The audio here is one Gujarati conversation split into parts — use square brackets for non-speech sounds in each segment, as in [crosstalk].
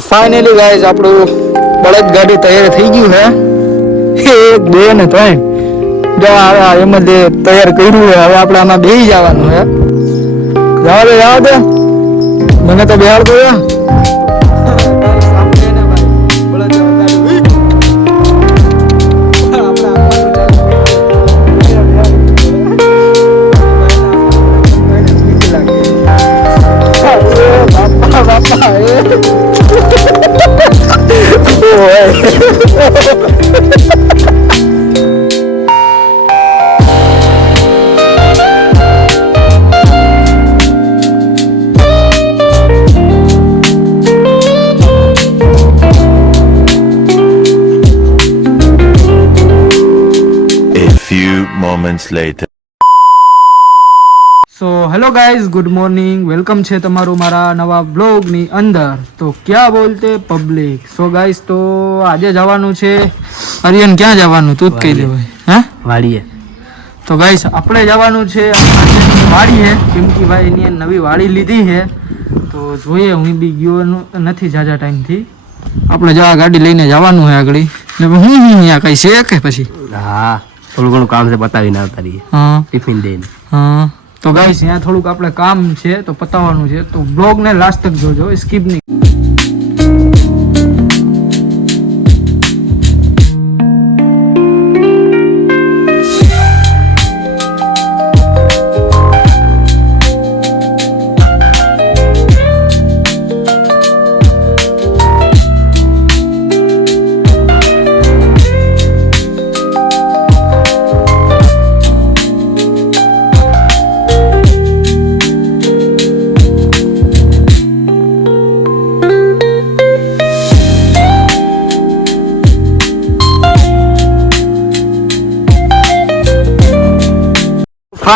ફાઇનલી ગાઈઝ આપણું બળદ ગાડી તૈયાર થઈ ગયું હે એક, બે ને ત્રણ. જો એમ જ તૈયાર કર્યું છે. હવે આપણે આમાં બેસી જવાનું છે. જવા દે જવા દે મને તો બેહાડ દો later. So hello guys good morning welcome છે તમારું મારા નવા બ્લોગની અંદર. તો ક્યાં બોલતે પબ્લિક સો ગાઈઝ તો આજે જવાનું છે. અરિયન ક્યાં જવાનું? તું જ કહી દે ભાઈ. હે? વાડીએ. તો ગાઈઝ આપણે જવાનું છે વાડીએ. કેમ કે ભાઈ એની નવી વાડી લીધી છે. તો જોઈએ હું બી ગયો નથી જાજા ટાઈમથી. આપણે જવા ગાડી લઈને જવાનું હોય આગળ. ને હું હું અહીંયા કઈ છે કે પછી? હા. થોડું ઘણું કામ છે બતાવીને આવતા રહીએ. ટિફિન દઈને તો ગાઈસ ત્યાં થોડુંક આપણે કામ છે તો પતાવવાનું છે. તો બ્લોગ ને લાસ્ટ તક જોજો સ્કીપ નહીં.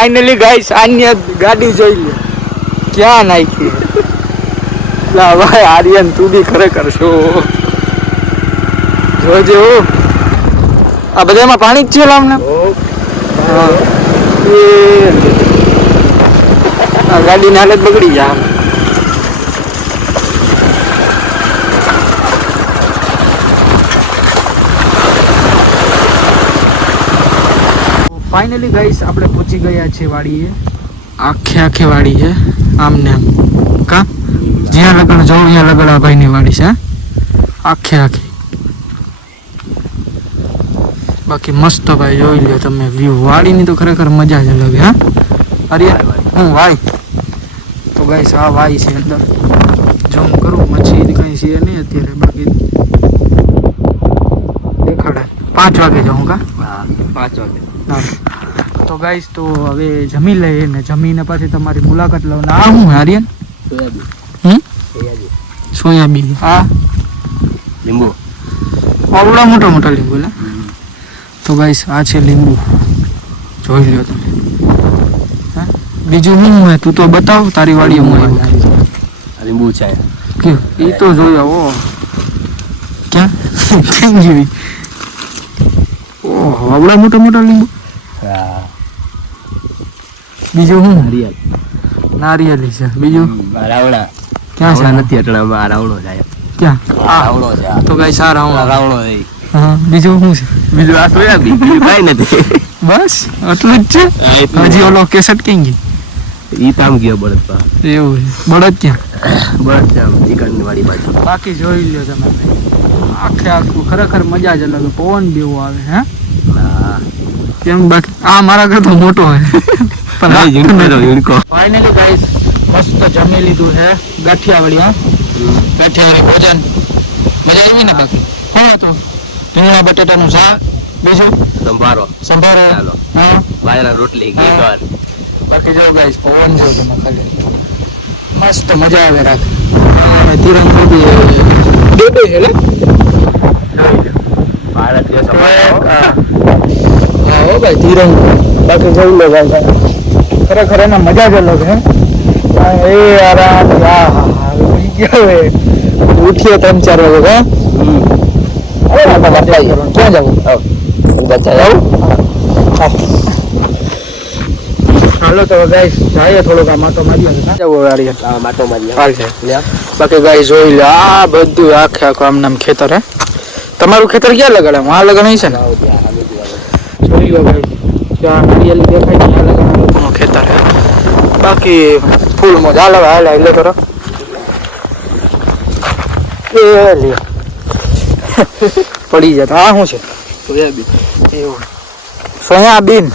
ફાઇનલી ગાઈસ આન્ય ગાડી જોઈ લે. ક્યાં નાખી? લા ભાઈ આર્યન તું બી ખરેખર છો. જોજે હો. આ બધામાં પાણી જ છે લામને હા. એ આ ગાડીની હાલત બગડી જાય આમ ફાઇનલી ગાઈસ આપણે પહોંચી ગયા છે વાડીએ. આખે આખે વાડી છે. આમ ને આમ. કા? જ્યાં લગણ જવું ત્યાં લગણ આ ભાઈની વાડી છે હા? આખે આખી. બાકી મસ્ત ભાઈ જોઈ લ્યો તમે વ્યૂ વાડીની તો ખરેખર મજા જ અલગ હા? અરે હું વાય? તો ગાઈસ આ વાય છે અંદર. જો હું કરું મચ્છી કઈ છે નહીં અત્યારે બાકી દેખાડે. પાંચ વાગે જાઉં કા? હા પાંચ વાગે. તો ગાઈસ તો હવે જમી લઈએ ને જમીને પછી તમારી મુલાકાત લઉં. ને આ હું આર્યન? સોયાબીન. હા. લીંબુ. આવડા મોટા મોટા લીંબુ લે તો ગાઈસ આ છે લીંબુ. જોઈ લ્યો તમે. હા? બીજું હું હોય તું તો બતાવ તારી વાડીએ હું લીંબુ છે. કે એ તો જોયા ઓ ક્યાં? [laughs] કેમ જેવી? ઓ આવડા મોટા મોટા લીંબુ. બીજું શું નારિયેલ નારિયેલી છે. બીજું? રાવડા ક્યાં છે નથી અટણામાં આ રાવણો છે ક્યાં? આ આ છે તો કઈ સારા હું રાવડો છે બીજું શું છે? બીજું આ સોયાબીન કઈ નથી. બસ આટલું જ છે? હજી ઓલો કેસેટ ક્યાં ગઈ ઈ તામ ગયો બળદ પા એવું બળદ ક્યાં? બળદ ત્યાં આમ ચિકનની વાડી બાજુ. બાકી જોઈ લ્યો તમે. આખે આખું ખરેખર મજા જ અલગ પવન બેવો આવે હે? હા. કેમ બાકી આ મારા કરતા મોટો હોય. પણ યુનિકો તો યુનિકો. ફાઇનલી ગાઈસ મસ્ત જમી લીધું છે. ગાંઠિયા વળી હા. ગાંઠિયા ભોજન. મજા આવી ને બાકી? શું હતું? રીંગણા બટાટાનું શાક. બીજું? સંભારો. સંભારો. હા. બાજરા રોટલી ઘી હા. ઘર બાકી જો ગાઈસ પવન જો તમે ખાલી. મસ્ત મજા આવે રાખ અને તિરંગ બી બે બે હેલે ભારત અમારો. હા હો ભાઈ તિરંગ બાકી જવું લો ભાઈ ખરેખર એના મજા જ અલગ હે. એ આરામ આ હા હા ઉઠીએ ત્રણ ચાર વાગે હા? હવે આપણે બતાવી ક્યાં જવું? બચ્ચા આવું ચાલો તો ગાઈસ જાય થોડોક આ માટો મારી આવે જવું વાળી આ માટો મારી હાલ છે. બાકી ગાઈ જોઈ લે આ બધું આખે આખું આમ નામ ખેતર હે. તમારું ખેતર ક્યાં લગાડે? આ લગાડે છે ને? જોઈ લો ભાઈ. ત્યાં હરિયાળી દેખાય ને આ લગાડે લોકોનું ખેતર બાકી ફૂલ મોજ હાલ હાલ હાલે કરો. એ લે. પડી જતા આ શું છે? સોયાબીન. એવું. સોયાબીન.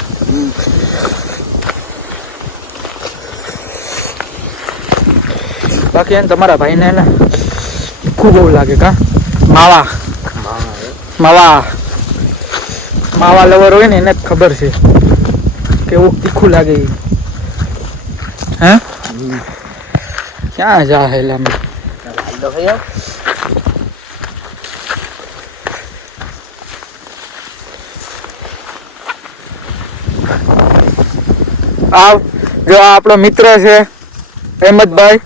બાકી એને તમારા ભાઈને એને ખૂબ બહુ લાગે કા? માવા. માવા. માવા લવર હોય ને એને જ ખબર છે કેવું તીખું લાગે હે? ક્યાં જા હેલા આવ જો આપણો મિત્ર છે અહેમદભાઈ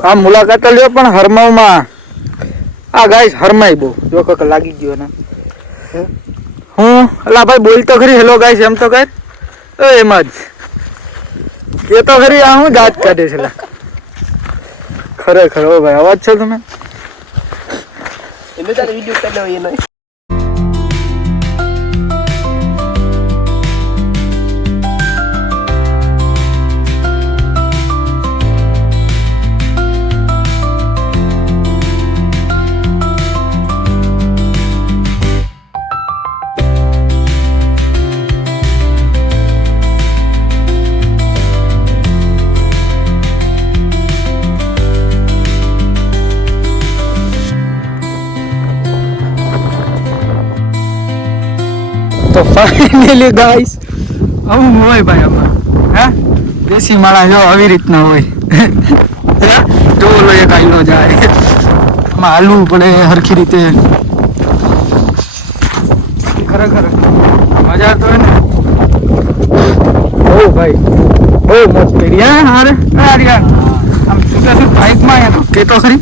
આ મુલાકાત લ્યો પણ હરમાવમાં. આ ગાઈસ હરમાઈ બહુ. જો કક લાગી ગયો ને અલા ભાઈ, બોલ તો ખરી. હેલો ગાઈસ એમ તો કહે એમ જ. એ તો ખરી, આ હું જાત કાઢે છે ખરેખર ઓ ભાઈ, અવાજ છો તમે? Finally guys. આવું હોય ભાઈ આમાં. હે? દેશી માળા જો આવી રીતના હોય? જો ઓલો એક આઈલો જાય. આમાં હાલવું પડે હરખી રીતે. ખરેખર. મજા તો ને. ઓ ભાઈ બહુ મોજ કરી. હે અરે હારે આમ શું કે શું બાઇકમાં તો? કેતો ખરી?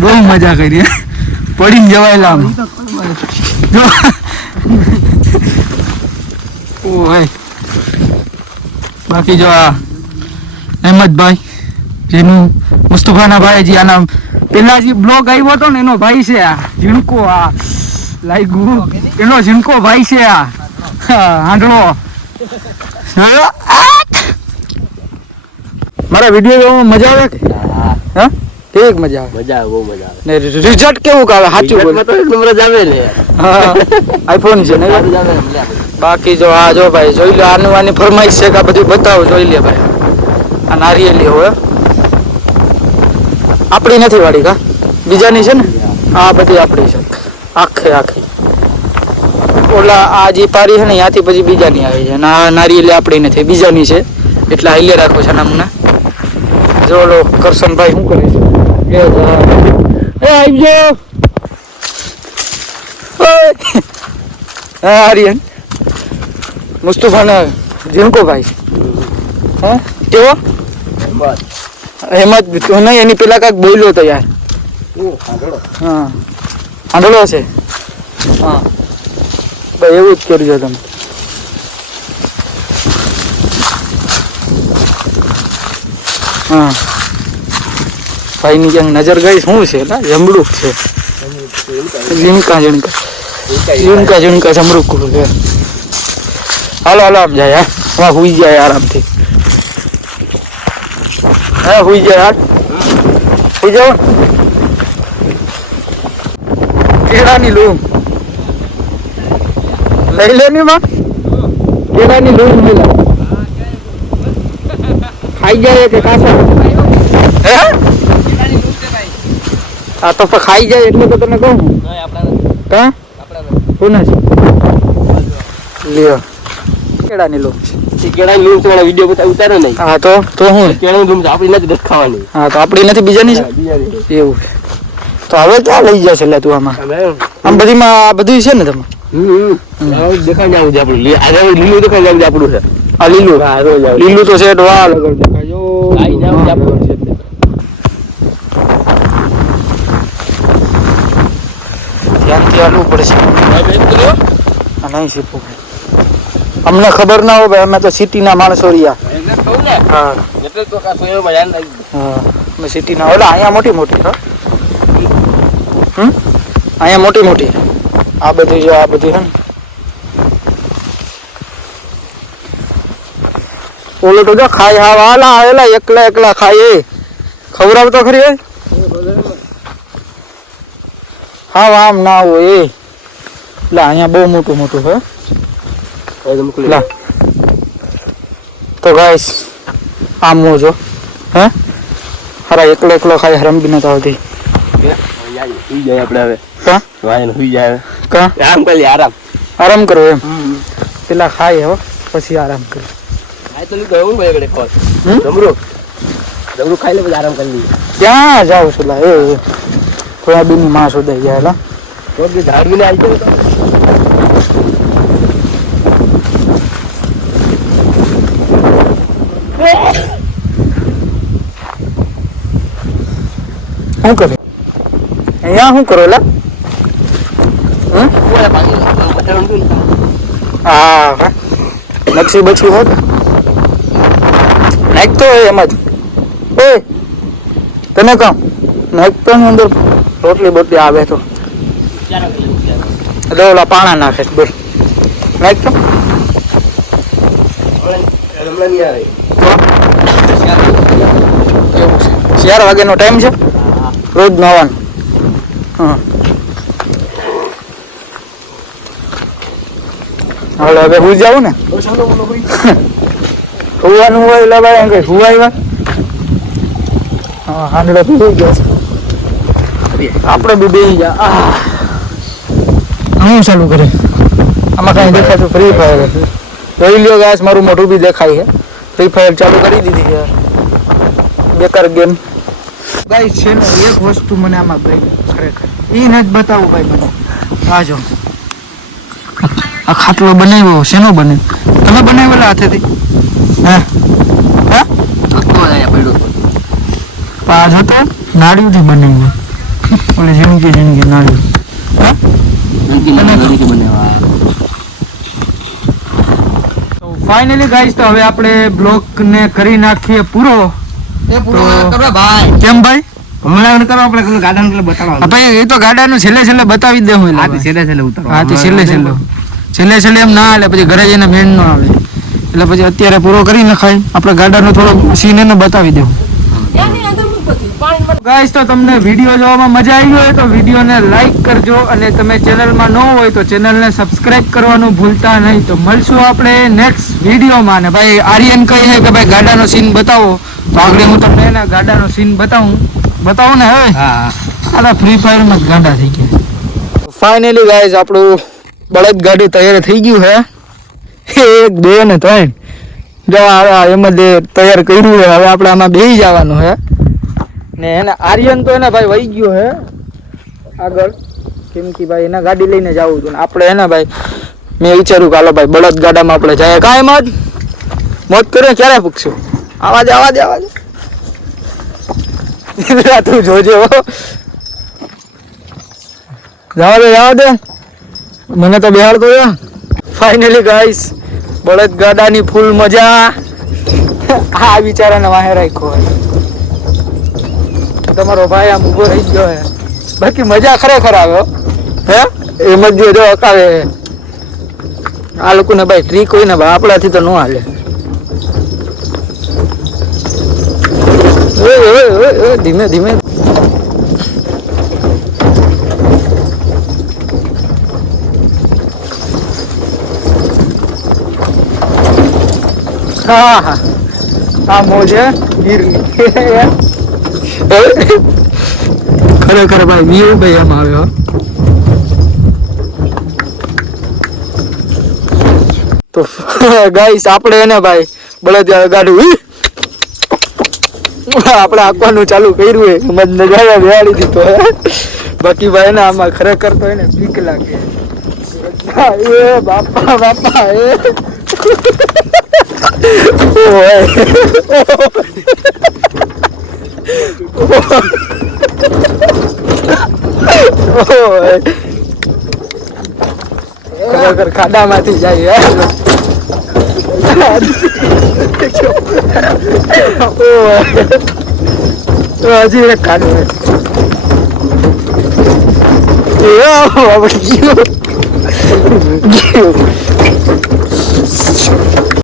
બહુ મજા કરી પડીને જવાયેલા આમ. જો. [laughs] ઓય. બાકી જો આ અહેમદભાઈ જેનું મુસ્તુફાના ભાઈ જે આના પેલા જે બ્લોગ આવ્યો હતો ને, એનો ભાઈ છે આ, ઝીણકો આ. લાગ્યું એનો ઝીણકો ભાઈ છે આ. હાંડળો? મારા વીડિયો જોવામાં મજા આવે કે? હા? ઠીક મજા આવે. મજા આવે બહુ મજા આવે. ને રિઝલ્ટ કેવું આવે? સાચું બોલ. તો એક નંબર જ આવે ને. હા આઈફોન છે ને. બાકી જો આ જો ભાઈ જોઈ લો આનું આની ફરમાઈશ છે કે આ બધું બતાવો જોઈ લે ભાઈ. આ નારિયેલી હોય આપણી નથી વાળી કા? બીજાની છે ને? આ બધી આપણી છે. આખે આખી. ઓલા આ જે પારી છે ને ત્યાંથી પછી બીજાની આવી છે. આ નારિયેલી આપણી નથી બીજાની છે. એટલે હાઈલે રાખો છે નામના. જો ઓલો કરશનભાઈ શું કરે? છે એ આવજો. હા આર્યન. મુસ્તફાના ઝીણકો ભાઈ. હા? કેવો. હેમત. તો નહીં એની પેલા કાંઈક બોલ્યો તો યાર. હા. આંધળો છે હા. ભાઈ એવું જ કરજો તમે. હા. ભાઈની ક્યાંક નજર ગઈ, શું છે? લા જમરૂક છે. ઝીણકા ઝીણકા ઝીણકા ઝીણકા જમડુક છે. હાલો હાલો આમ જાય, હા. હુઈ જાય આરામથી. હા, હુઈ જાય યાર હુઈ જાઓ. કેળાની લૂમ. લઈ લે ની માં. કેળાની લૂમ મિલા. ખાઈ જાય કે કાસા હે? આ તો ખાઈ જાય એટલે તો તને કહું. કા? કોને છે? લ્યો. કેળાની લૂમ છે. કેળાની લૂમ છે, વીડિયો બતાવી ઉતારે નહીં. હા તો તો હું? કેળાની લૂમ આપણી નથી ખાવાની હા તો આપણી નથી બીજાની છે. એવું તો હવે ક્યાં લઈ જશે લે તું આમાં? આમ બધીમાં આ બધું છે ને તમે દેખાઈ જવું છે આપણું. લીલું દેખાઈ જવું છે આપણું છે. આ લીલું. લીલું તો છે વાહ લગડ દેખાય જો આઈ જાવ છે આપણું છે. ધ્યાનથી હાલવું પડશે હવે એમ તો લ્યો. આ નહીં શીખવું અમને ખબર ના હોય ભાઈ અમે તો સિટીના માણસો રહ્યા એટલે કહું ને હા એટલે તો કાં સોયો મજા નહીં હા અમે સિટીના ઓલા અહીંયા મોટી મોટી હા હમ અહીંયા મોટી મોટી આ બધી જો આ બધી હે ને ઓલો તો જો ખાય હા વાલા આવેલા એકલા એકલા ખાય એ ખવડાવ તો ખરી હોય હા આમ ના હોય. એ. એટલે અહીંયા બહુ મોટું મોટું હે લા. તો ગાઈસ આમ મોજો હે? હરા એકલો એકલો ખાઈ હરમ બી નતા આવતી. જાય આપણે હવે. કા? વાયન સુઈ જાય કા? આરામ કરી આરામ. આરામ કરો એમ. પેલા ખાય હો પછી આરામ કરો. આ તો લીધો એવું ભાઈ આગળ જમરૂ. જમરૂ ખાઈ લે પછી આરામ કરી લઈએ. ક્યાં જાવ છું લા? એ. સોયાબીનની માં શોધાઈ ગયા લા તો બી ધાડવીને આવી જાય શું કરે અહીંયા શું કરો લા હમ ઓય પાછી બટાણું દઉં ને. હા હા. નકશી બચી હોત નાખતો હોય એમ જ ઓય તને કહું નાખતો ની અંદર રોટલી બોટલી આવે તો. ઓલા પાણા નાખે બોલ. એવું છે ચાર વાગ્યાનો ટાઈમ છે? રોજ નવાનું. હા. હાલો, હવે હું જાઉં ને? [laughs] હુવાનું હોય એટલે ભાઈ, એમ કઈ હુવાય હા, હાંડલો તો હોઈ ગયો છે. આપણે બી બેસી જા. હું ચાલુ કરે? આમાં કાંઈ દેખાતું ફ્રી ફાયર જોઈ લ્યો ગાસ મારું મોઢું બી દેખાય છે. ફ્રી ફાયર ચાલુ કરી દીધી છે. બેકાર ગેમ ગાઈ છે ને એક વસ્તુ મને આમાં ગઈ ખરેખર. એ જ બતાવું ભાઈ મને. આ જો. આ ખાટલો બનાવ્યો શેનો બને? તમે બનાવેલા હાથેથી? હે? હે? તો તો. આ જોતો નાળિયુંથી બનાવ્યો. ઓલી જિંદગી જિંદગી બનાવ્યા. ફાઇનલી ગાઈસ તો હવે આપણે બ્લોક ને કરી નાખીએ પૂરો. એ પૂરો કરો ભાઈ. કેમ ભાઈ? હમણાં કરો આપણે ગાર્ડન એ તો ગાડાનું છેલ્લે છેલ્લે બતાવી દેવું હા છેલ્લે છેલ્લે ઉતારો હા તે છેલ્લે છેલ્લે. છેલ્લે છેલ્લે એમ ના હાલે પછી ઘરે જઈને મેન ન આવે એટલે પછી અત્યારે પૂરો કરી નખાય. આપણે ગાડાનો થોડો સીન એને બતાવી દેવું. ગાઈસ તો તમને વીડિયો જોવામાં મજા આવી હોય તો વિડીયોને લાઈક કરજો અને તમે ચેનલમાં ન હોય તો ચેનલને સબસ્ક્રાઇબ કરવાનું ભૂલતા નહીં. તો મળશું આપણે નેક્સ્ટ વિડીયોમાં. ને ભાઈ આર્યન કહી છે કે ભાઈ ગાડાનો સીન બતાવો. તો આગળ હું તમને એના ગાડાનો સીન બતાવું. બતાવું ને હવે? હા આ ફ્રી ફાયરમાં જ ગાડા થઈ ગયા. ફાઇનલી ગાઈઝ આપણું બળદ ગાડી તૈયાર થઈ ગયું હે. એક બે ને ત્રણ. જો એમ જ તૈયાર કર્યું છે હવે આપણે આમાં બેસી જવાનું હે. ને એને આર્યન તો એને ભાઈ વહી ગયો હે. આગળ. કેમ કે ભાઈ એને ગાડી લઈને જવું હતું આપણે એને ભાઈ, મેં વિચાર્યું કે હાલો ભાઈ બળદ ગાડામાં આપણે જાય કાંઈ મોજ મોજ કરીએ ક્યારે પૂછશું? આવા આવાજ આવા દે આવા દે ઇન્દ્રા તું જોજો જવા દે જવા દે. મને તો બેહાડતો યા ફાઇનલી ગાઈસ બળદ ગાડાની ફૂલ મજા. આ બિચારાને વાહે રાખ્યો હે તમારો ભાઈ આમ ઊભો રહી ગયો હે. બાકી મજા ખરેખર આવ્યો હે. એ મજ્જો જો અકાવે. આ લોકોને ભાઈ ટ્રીક હોય ને ભાઈ આપણાથી તો ન હાલે. ધીમે ધીમે. હા હા. આ મોજે ગીરની [laughs] ખરેખર ભાઈ વ્યૂ ભાઈ એમ આવ્યો તો ગાઈસ આપણે એને ભાઈ બળદ ગાડું આપણે આંકવાનું ચાલુ કર્યું હે મજ નજારા બેહાડી દીધો બાકી ભાઈ ને આમાં ખરેખર તો એને બીક લાગે. એ, બાપા બાપા, એ ઓય ખરેખર ખાડામાંથી જાય ઓ હજી એક એ આપણે ગયો